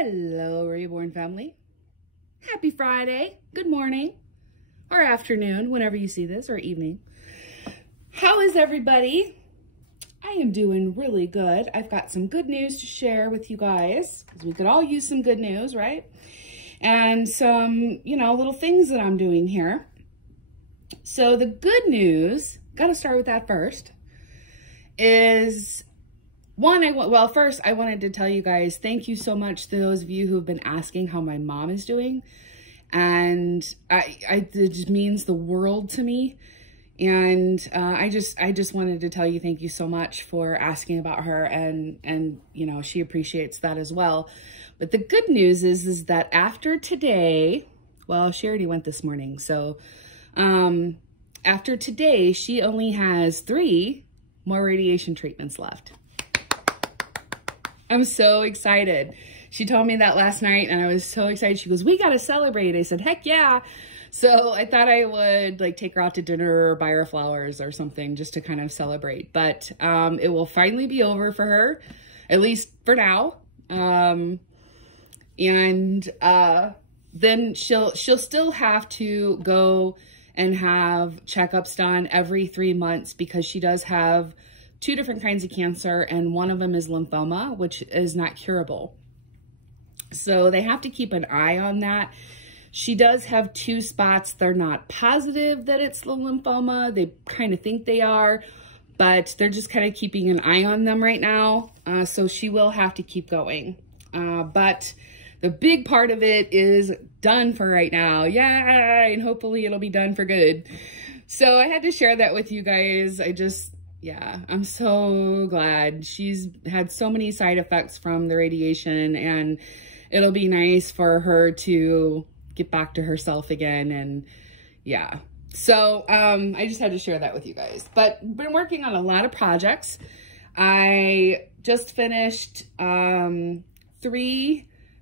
Hello, Reborn family. Happy Friday. Good morning or afternoon, whenever you see this, or evening. How is everybody? I am doing really good. I've got some good news to share with you guys, because we could all use some good news, right? And some, little things that I'm doing here. So the good news, got to start with that first, is first I wanted to tell you guys, thank you so much to those of you who have been asking how my mom is doing. And it just means the world to me. And I just wanted to tell you thank you so much for asking about her, and she appreciates that as well. But the good news is that after today, well, she already went this morning. So after today, she only has 3 more radiation treatments left. I'm so excited. She told me that last night and I was so excited. She goes, "We got to celebrate." I said, "Heck yeah." So I thought I would take her out to dinner or buy her flowers or something just to kind of celebrate. But it will finally be over for her, at least for now. And then she'll still have to go and have checkups done every 3 months, because she does have 2 different kinds of cancer, and one of them is lymphoma, which is not curable. So they have to keep an eye on that. She does have 2 spots. They're not positive that it's the lymphoma. They kind of think they are, but they're just kind of keeping an eye on them right now. So she will have to keep going. But the big part of it is done for right now. Yay! And hopefully it'll be done for good. So I had to share that with you guys. I'm so glad. She's had so many side effects from the radiation, and it'll be nice for her to get back to herself again. And yeah, so I just had to share that with you guys. But been working on a lot of projects. I just finished 3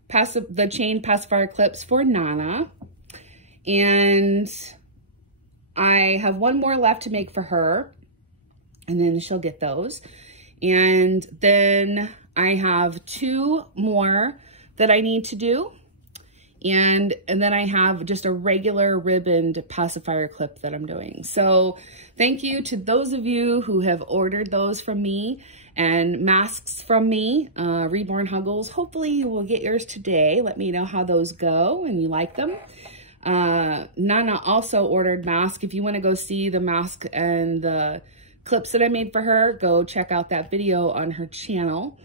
the chain pacifier clips for Nana, and I have 1 more left to make for her, and then she'll get those. And then I have 2 more that I need to do. And then I have just a regular ribboned pacifier clip that I'm doing. So thank you to those of you who have ordered those from me, and masks from me, Reborn Huggles. Hopefully you will get yours today. Let me know how those go and you like them. Nana also ordered masks. If you want to go see the mask and the clips that I made for her, go check out that video on her channel.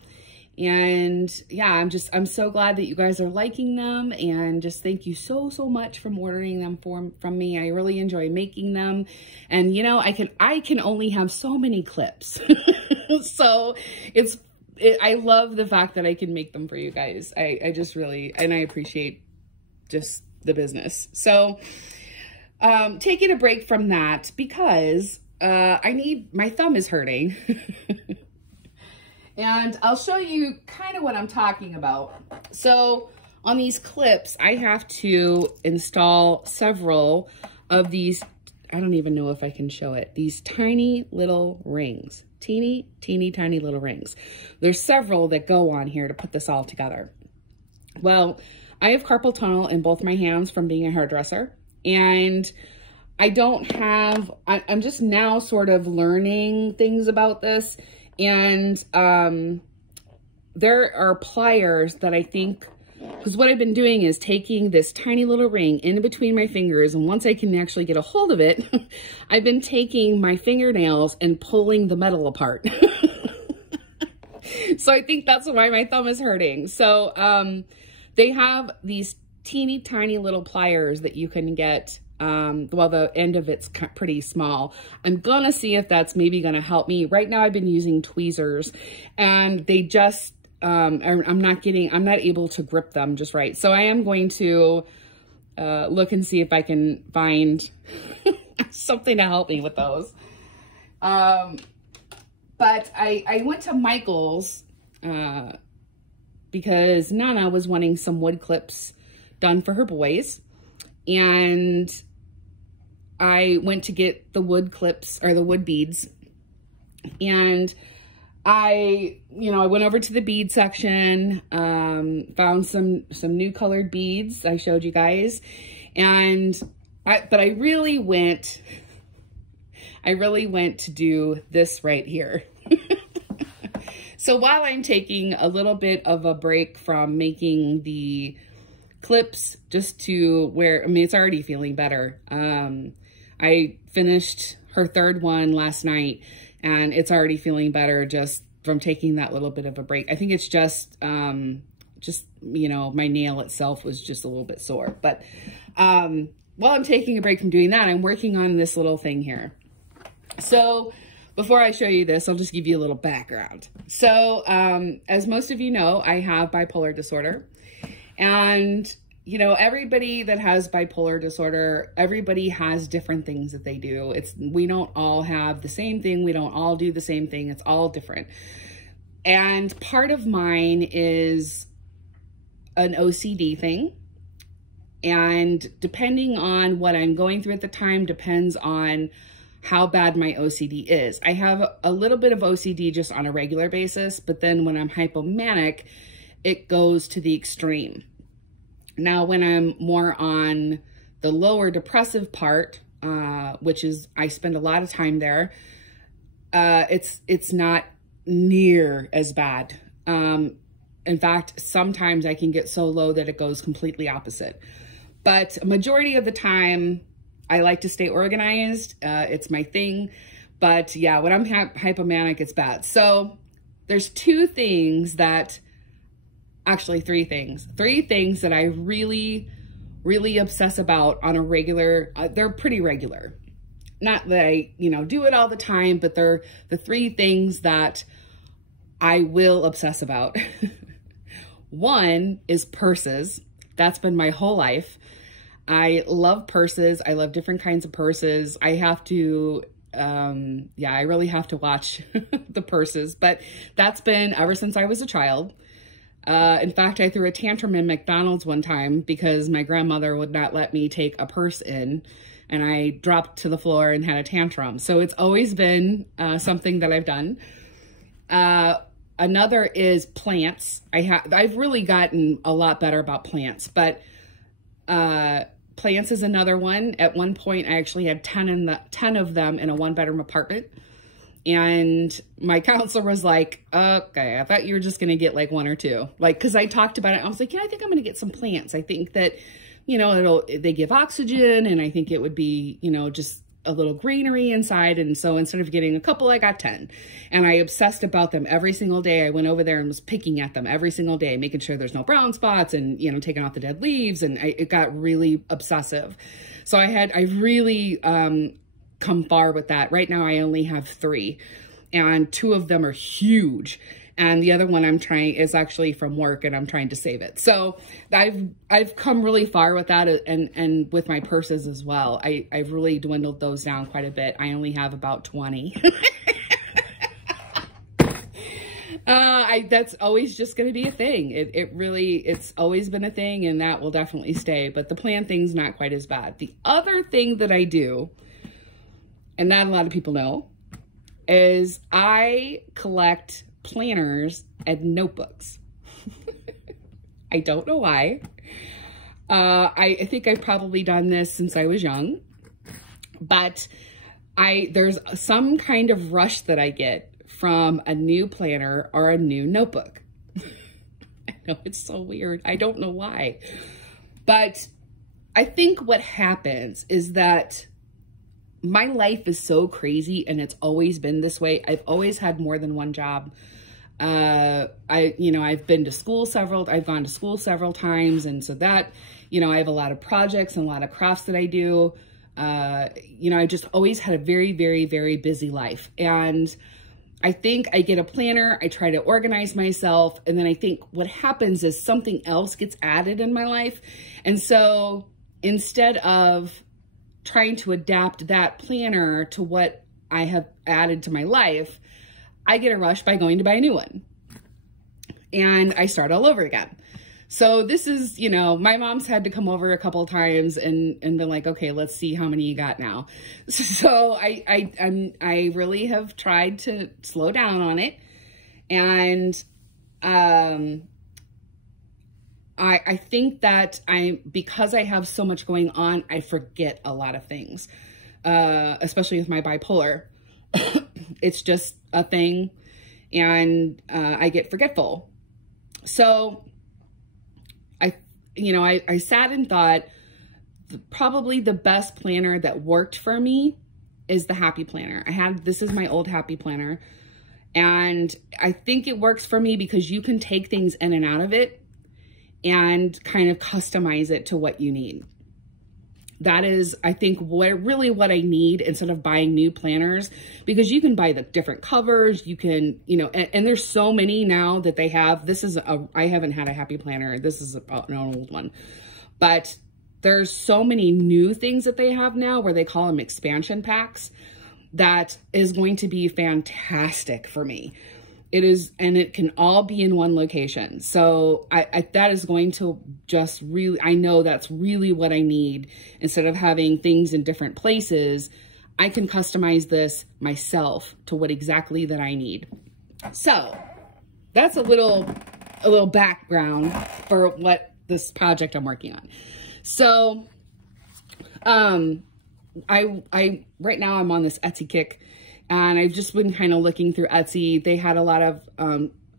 And yeah, I'm so glad that you guys are liking them, and just thank you so much for ordering them from me. I really enjoy making them, and I can only have so many clips. So I love the fact that I can make them for you guys. I just really, and I appreciate just the business. So taking a break from that, because my thumb is hurting. And I'll show you kind of what I'm talking about. So on these clips, I have to install several of these, I don't even know if I can show it, these tiny little rings. Teeny tiny little rings. There's several that go on here to put this all together. Well, I have carpal tunnel in both my hands from being a hairdresser, and I'm just now sort of learning things about this. And there are pliers that I think, because what I've been doing is taking this tiny little ring in between my fingers, and once I can actually get a hold of it, I've been taking my fingernails and pulling the metal apart. So I think that's why my thumb is hurting. So they have these teeny tiny little pliers that you can get. Well, the end of it's pretty small. I'm gonna see if that's maybe gonna help me. Right now I've been using tweezers, and they just, I'm not able to grip them just right. So I am going to look and see if I can find something to help me with those. But I went to Michael's because Nana was wanting some wood clips done for her boys, and I went to get the wood clips, or the wood beads, and I went over to the bead section, found some new colored beads I showed you guys. But I really went to do this right here. So while I'm taking a little bit of a break from making the clips just to where, I mean, it's already feeling better. I finished her third one last night and it's already feeling better just from taking that little bit of a break. I think it's just, you know, my nail itself was just a little bit sore. But while I'm taking a break from doing that, I'm working on this little thing here. So before I show you this, I'll just give you a little background. So as most of you know, I have bipolar disorder. And, you know, everybody that has bipolar disorder, everybody has different things that they do. We don't all have the same thing. We don't all do the same thing. It's all different. And part of mine is an OCD thing. And depending on what I'm going through at the time depends on how bad my OCD is. I have a little bit of OCD just on a regular basis, but then when I'm hypomanic, it goes to the extreme. Now, when I'm more on the lower depressive part, which is, I spend a lot of time there, it's not near as bad. In fact, sometimes I can get so low that it goes completely opposite. But a majority of the time, I like to stay organized. It's my thing. But yeah, when I'm hypomanic, it's bad. So there's two things that, actually three things that I really, really obsess about on a regular, they're pretty regular. Not that I, you know, do it all the time, but they're the three things that I will obsess about. One is purses. That's been my whole life. I love purses. I love different kinds of purses. I have to, yeah, I really have to watch the purses, but that's been ever since I was a child. In fact, I threw a tantrum in McDonald's one time because my grandmother would not let me take a purse in, and I dropped to the floor and had a tantrum. So it's always been something that I've done. Another is plants. I've really gotten a lot better about plants, but plants is another one. At one point, I actually had 10 of them in a one-bedroom apartment. And my counselor was like, okay, I thought you were just going to get like one or two. Like, cause I talked about it. I was like, yeah, I think I'm going to get some plants. I think that, you know, they give oxygen, and I think it would be, you know, just a little greenery inside. And so instead of getting a couple, I got 10, and I obsessed about them every single day. I went over there and was picking at them every single day, making sure there's no brown spots and, you know, taking off the dead leaves. And it got really obsessive. So I really, come far with that. Right now I only have 3, and 2 of them are huge, and the other one is actually from work, and I'm trying to save it. So I've come really far with that, and with my purses as well. I've really dwindled those down quite a bit. I only have about 20. That's always just going to be a thing. It's always been a thing, and that will definitely stay, but the plant thing's not quite as bad. The other thing that I do, and not a lot of people know, is I collect planners and notebooks. I don't know why. I think I've probably done this since I was young, but there's some kind of rush that I get from a new planner or a new notebook. I know, it's so weird. I don't know why, but I think what happens is that my life is so crazy, and it's always been this way. I've always had more than one job. I've been to school I've gone to school several times. And so that, you know, I have a lot of projects and a lot of crafts that I do. I just always had a very, very, very busy life. And I think I get a planner, I try to organize myself, and then I think what happens is something else gets added in my life. And so instead of trying to adapt that planner to what I have added to my life, I get a rush by going to buy a new one. And I start all over again. So this is, you know, my mom's had to come over a couple of times and been like, okay, let's see how many you got now. So I really have tried to slow down on it. And I think that because I have so much going on, I forget a lot of things, especially with my bipolar. It's just a thing, and I get forgetful. So I sat and thought probably the best planner that worked for me is the Happy Planner. This is my old Happy Planner, and I think it works for me because you can take things in and out of it and kind of customize it to what you need. That is, I think, really what I need instead of buying new planners, because you can buy the different covers, you can, and there's so many now that they have. I haven't had a Happy Planner. This is an old one, but there's so many new things that they have now where they call them expansion packs. That is going to be fantastic for me. It is, and it can all be in one location. So that is going to just really, I know that's really what I need. Instead of having things in different places, I can customize this myself to what exactly that I need. So that's a little background for what this project I'm working on. So, right now I'm on this Etsy kick. And I've just been kind of looking through Etsy. They had a lot of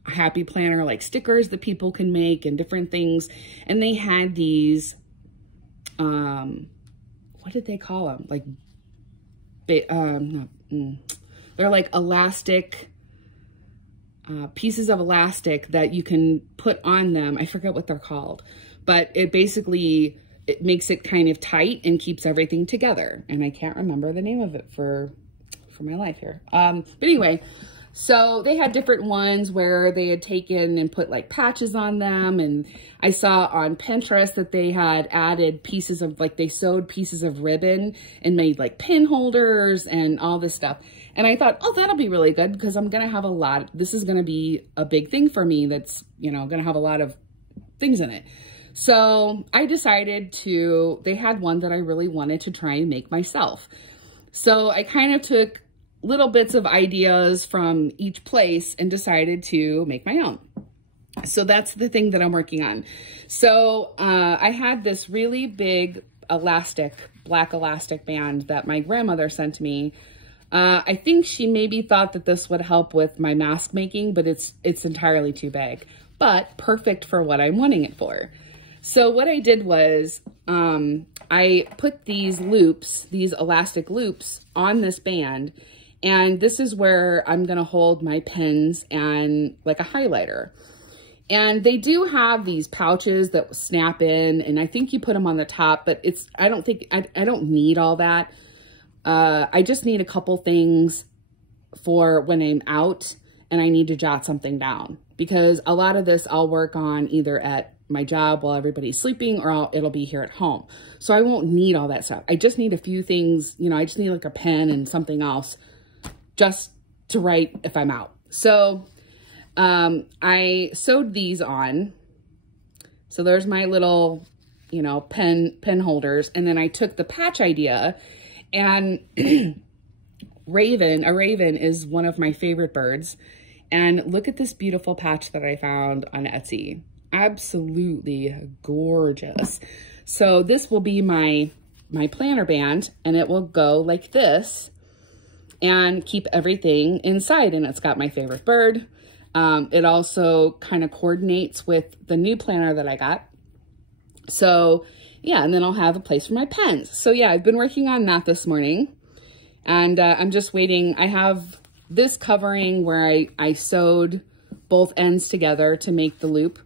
Happy Planner like stickers that people can make and different things. And they had these, what did they call them? Like, they're like elastic, pieces of elastic that you can put on them. I forget what they're called, but it makes it kind of tight and keeps everything together. And I can't remember the name of it for my life here. But anyway, so they had different ones where they had taken and put like patches on them. And I saw on Pinterest that they had added pieces of, like, they sewed pieces of ribbon and made like pin holders and all this stuff. And I thought, oh, that'll be really good because I'm going to have this is going to be a big thing for me. That's, going to have a lot of things in it. So I decided they had one that I really wanted to try and make myself. So I kind of took little bits of ideas from each place and decided to make my own. So that's the thing that I'm working on. So I had this really big black elastic band that my grandmother sent me. I think she maybe thought that this would help with my mask making, but it's entirely too big, but perfect for what I'm wanting it for. So what I did was I put these elastic loops on this band, and this is where I'm going to hold my pens and like a highlighter. And they do have these pouches that snap in, and I think you put them on the top, but I don't need all that. I just need a couple things for when I'm out and I need to jot something down, because a lot of this I'll work on either at my job while everybody's sleeping, or it'll be here at home. So I won't need all that stuff. I just need a few things, I just need like a pen and something else just to write if I'm out. So I sewed these on. So there's my little, pen holders. And then I took the patch idea, and a raven is one of my favorite birds. And look at this beautiful patch that I found on Etsy. Absolutely gorgeous. So this will be my planner band, and it will go like this and keep everything inside. And it's got my favorite bird. It also kind of coordinates with the new planner that I got. So yeah, and then I'll have a place for my pens. So yeah, I've been working on that this morning, and I'm just waiting. I have this covering where I sewed both ends together to make the loop.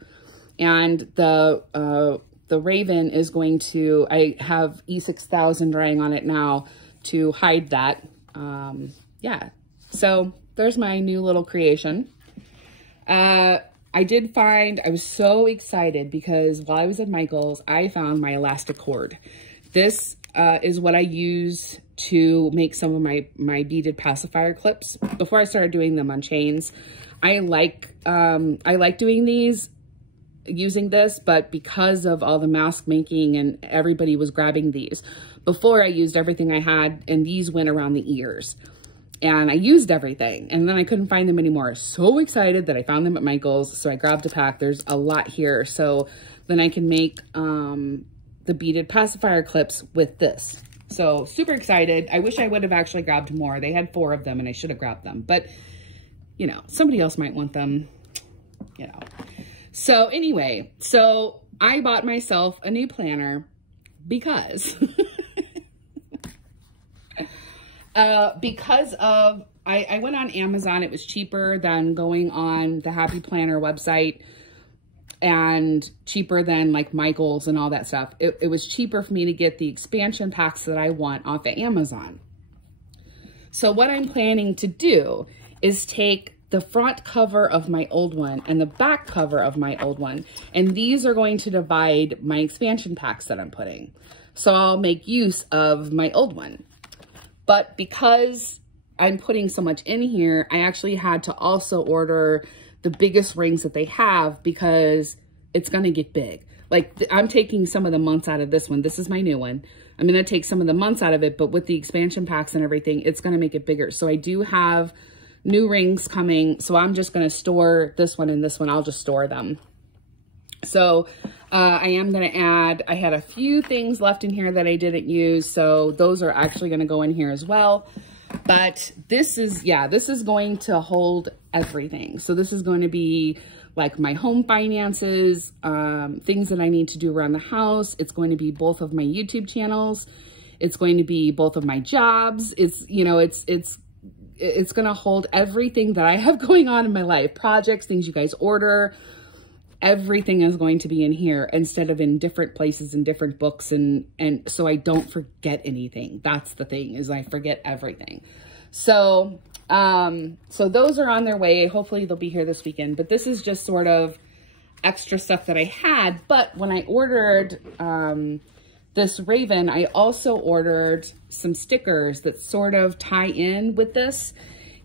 And the raven is going to, I have E6000 drying on it now to hide that. Yeah, so there's my new little creation. I was so excited because while I was at Michael's, I found my elastic cord. This is what I use to make some of my beaded pacifier clips. Before I started doing them on chains, I like doing these using this, but because of all the mask making and everybody was grabbing these. Before, I used everything I had, and these went around the ears. and I used everything, and then I couldn't find them anymore. So excited that I found them at Michael's. So I grabbed a pack. There's a lot here. So then I can make the beaded pacifier clips with this. So super excited. I wish I would have actually grabbed more. They had 4 of them and I should have grabbed them, but you know, somebody else might want them, you know. So anyway, so I bought myself a new planner because, I went on Amazon. It was cheaper than going on the Happy Planner website and cheaper than like Michael's and all that stuff. It was cheaper for me to get the expansion packs that I want off of Amazon. So what I'm planning to do is take the front cover of my old one and the back cover of my old one, and these are going to divide my expansion packs that I'm putting. So I'll make use of my old one. But because I'm putting so much in here, I actually had to also order the biggest rings that they have because it's going to get big. Like I'm taking some of the months out of this one. This is my new one. I'm going to take some of the months out of it, but with the expansion packs and everything, it's going to make it bigger. So I do have new rings coming. So I'm just going to store this one and this one. I'll just store them. So I am going to add, I had a few things left in here that I didn't use. So those are actually going to go in here as well. But this is, yeah, this is going to hold everything. So this is going to be like my home finances, things that I need to do around the house. It's going to be both of my YouTube channels. It's going to be both of my jobs. It's, you know, it's going to hold everything that I have going on in my life, projects, things you guys order. Everything is going to be in here instead of in different places and different books. And so I don't forget anything. That's the thing, is I forget everything. So, so those are on their way. Hopefully they'll be here this weekend, but this is just sort of extra stuff that I had. But when I ordered, this Raven, I also ordered some stickers that sort of tie in with this.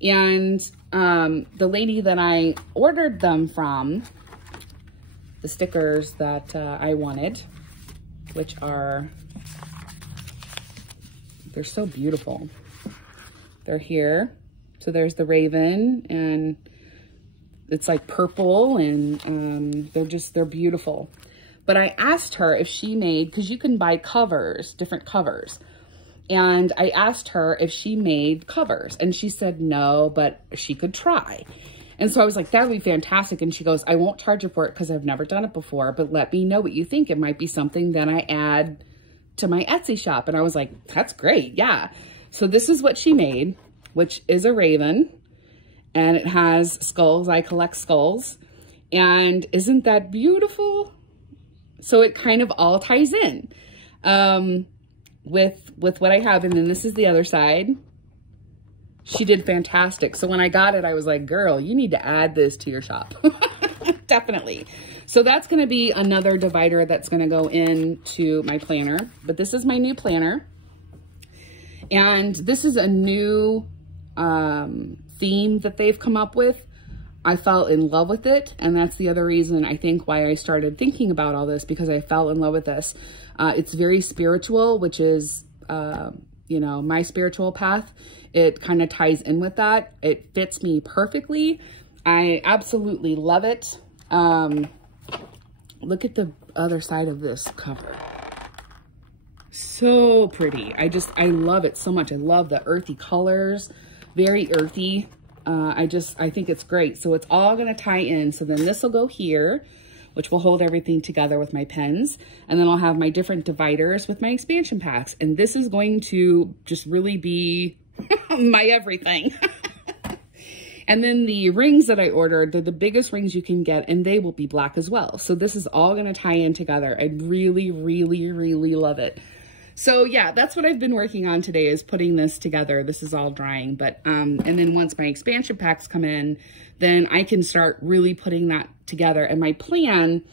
And, the lady that I ordered them from, the stickers that I wanted, which are, they're so beautiful. They're here. So there's the Raven, and it's like purple, and they're beautiful. But I asked her if she made, because you can buy covers, different covers. And I asked her if she made covers, and she said no, but she could try. And so I was like, that would be fantastic. And she goes, I won't charge you for it because I've never done it before, but let me know what you think. It might be something that I add to my Etsy shop. And I was like, that's great. Yeah. So this is what she made, which is a Raven, and it has skulls. I collect skulls. And isn't that beautiful? So it kind of all ties in with what I have. And then this is the other side. She did fantastic. So when I got it, I was like, girl, you need to add this to your shop. Definitely. So that's going to be another divider that's going to go into my planner. But this is my new planner. And this is a new theme that they've come up with. I fell in love with it. And that's the other reason I think why I started thinking about all this, because I fell in love with this. It's very spiritual, which is, you know, my spiritual path. It kind of ties in with that. It fits me perfectly. I absolutely love it. Look at the other side of this cover. So pretty. I love it so much. I love the earthy colors, very earthy. I think it's great. So it's all going to tie in. So then this will go here, which will hold everything together with my pens. And then I'll have my different dividers with my expansion packs. And this is going to just really be my everything. And then the rings that I ordered, they're the biggest rings you can get, and they will be black as well. So this is all going to tie in together. I really, really, really love it. So yeah, that's what I've been working on today, is putting this together. This is all drying, but, and then once my expansion packs come in, then I can start really putting that together. And my plan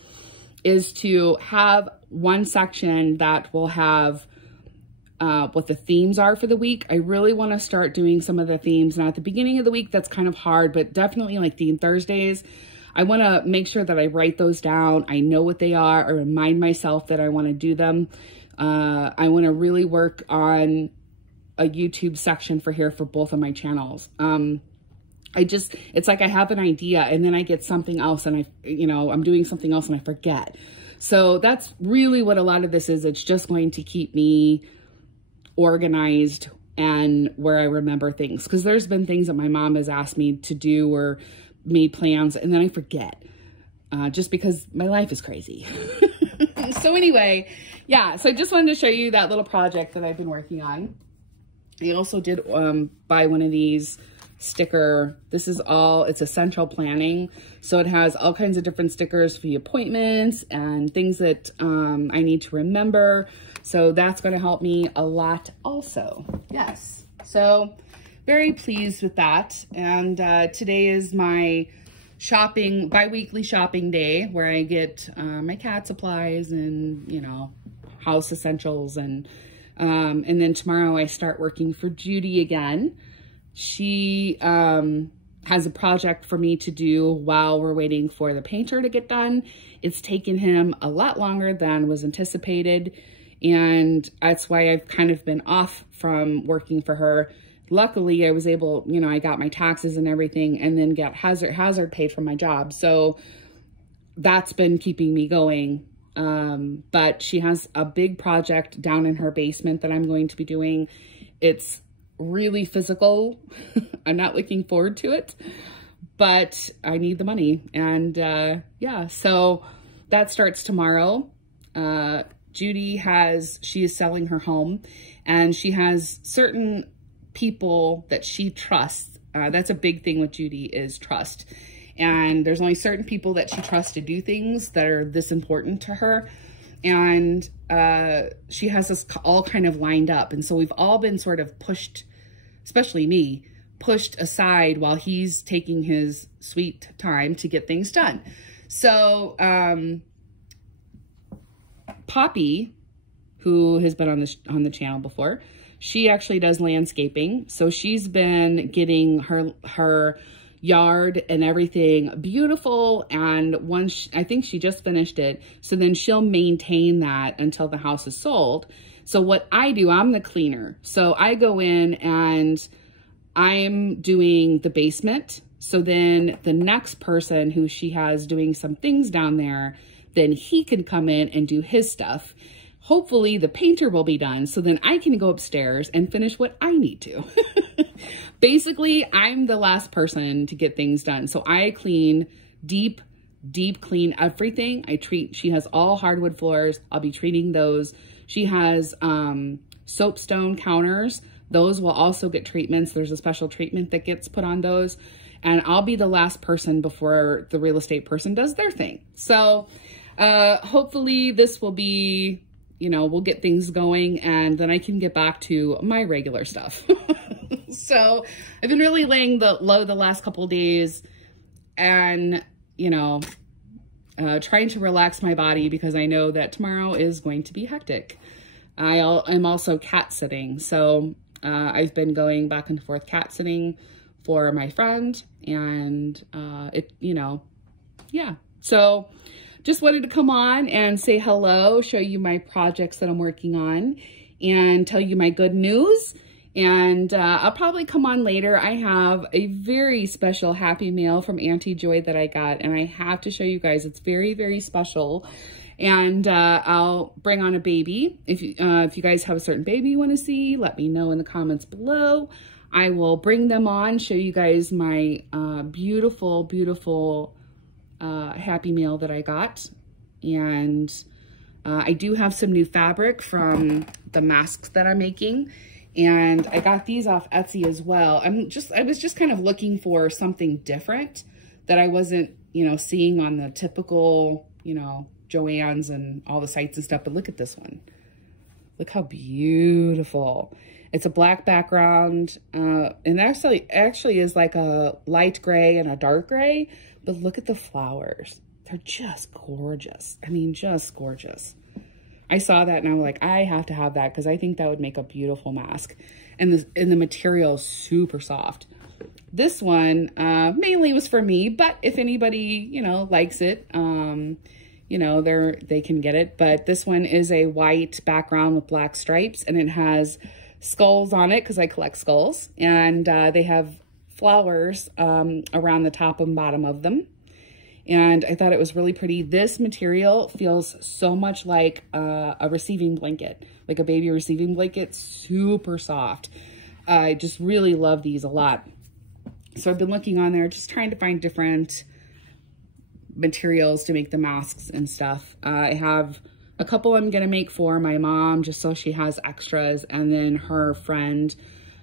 is to have one section that will have what the themes are for the week. I really want to start doing some of the themes. Now at the beginning of the week, that's kind of hard, but definitely like Theme Thursdays, I want to make sure that I write those down. I know what they are. I remind myself that I want to do them. I want to really work on a YouTube section for here for both of my channels. It's like I have an idea and then I get something else and I'm doing something else and I forget. So that's really what a lot of this is. It's just going to keep me organized and where I remember things. Because there's been things that my mom has asked me to do or made plans and then I forget. Just because my life is crazy. So anyway, yeah, so I just wanted to show you that little project that I've been working on. I also did buy one of these it's essential planning. So it has all kinds of different stickers for the appointments and things that I need to remember. So that's going to help me a lot also. Yes. So very pleased with that. And today is my bi-weekly shopping day where I get my cat supplies and, house essentials. And then tomorrow I start working for Judy again. She has a project for me to do while we're waiting for the painter to get done. It's taken him a lot longer than was anticipated. And that's why I've kind of been off from working for her. Luckily, I was able, I got my taxes and everything and then get hazard paid from my job. So that's been keeping me going. But she has a big project down in her basement that I'm going to be doing. It's really physical. I'm not looking forward to it, but I need the money. And yeah, so that starts tomorrow. Judy she is selling her home and she has certain people that she trusts. That's a big thing with Judy is trust. And there's only certain people that she trusts to do things that are this important to her. And she has us all kind of lined up. And so we've all been sort of pushed, especially me, pushed aside while he's taking his sweet time to get things done. So Poppy, who has been on the channel before, she actually does landscaping. So she's been getting her yard and everything beautiful. And I think she just finished it. So then she'll maintain that until the house is sold. So what I do, I'm the cleaner. So I go in and I'm doing the basement. So then the next person who she has doing some things down there, then he can come in and do his stuff. Hopefully the painter will be done. So then I can go upstairs and finish what I need to. Basically, I'm the last person to get things done. So I clean deep clean everything. She has all hardwood floors. I'll be treating those. She has soapstone counters. Those will also get treatments. There's a special treatment that gets put on those. And I'll be the last person before the real estate person does their thing. So hopefully this will be, we'll get things going and then I can get back to my regular stuff. So I've been really laying low the last couple of days and, trying to relax my body because I know that tomorrow is going to be hectic. I'm also cat sitting. So I've been going back and forth cat sitting for my friend and yeah. So just wanted to come on and say hello, show you my projects that I'm working on and tell you my good news. And I'll probably come on later. I have a very special Happy Mail from Auntie Joy that I got, and I have to show you guys. It's very, very special. And I'll bring on a baby. If you guys have a certain baby you want to see, let me know in the comments below. I will bring them on, show you guys my beautiful, beautiful Happy Mail that I got. And I do have some new fabric from the masks that I'm making. And I got these off Etsy as well. I was just kind of looking for something different that I wasn't, seeing on the typical, Joann's and all the sites and stuff. But look at this one. Look how beautiful. It's a black background. And actually is like a light gray and a dark gray. But look at the flowers. They're just gorgeous. I mean, just gorgeous. I saw that and I was like, I have to have that because I think that would make a beautiful mask. And the material is super soft. This one mainly was for me, but if anybody, likes it, they can get it. But this one is a white background with black stripes and it has skulls on it because I collect skulls. And they have flowers around the top and bottom of them. And I thought it was really pretty. This material feels so much like a receiving blanket, like a baby receiving blanket, super soft. I just really love these a lot. So I've been looking on there, just trying to find different materials to make the masks and stuff. I have a couple I'm gonna make for my mom, just so she has extras, and then her friend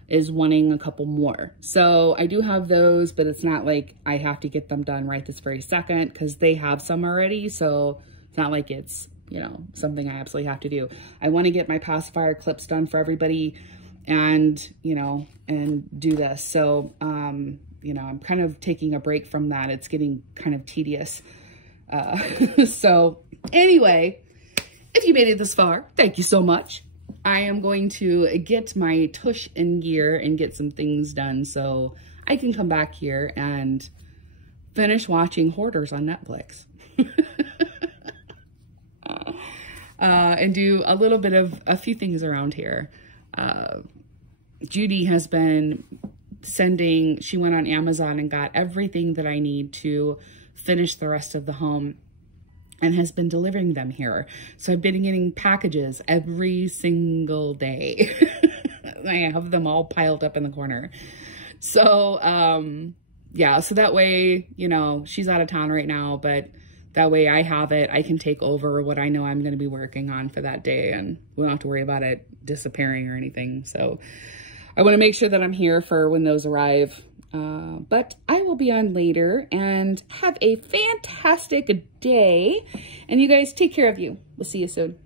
is wanting a couple more. So I do have those, but it's not like I have to get them done right this very second because they have some already. So it's not like it's, you know, something I absolutely have to do. I want to get my pacifier clips done for everybody and, you know, and do this. So, you know, I'm kind of taking a break from that. It's getting kind of tedious. So anyway, if you made it this far, thank you so much. I am going to get my tush in gear and get some things done so I can come back here and finish watching Hoarders on Netflix. And do a little bit of a few things around here. Judy has been sending, she went on Amazon and got everything that I need to finish the rest of the home and has been delivering them here. So I've been getting packages every single day. I have them all piled up in the corner. So, yeah, so that way, you know, she's out of town right now, but that way I have it. I can take over what I know I'm going to be working on for that day, and we don't have to worry about it disappearing or anything. So I want to make sure that I'm here for when those arrive. But I will be on later, and have a fantastic day. And you guys take care of you. We'll see you soon.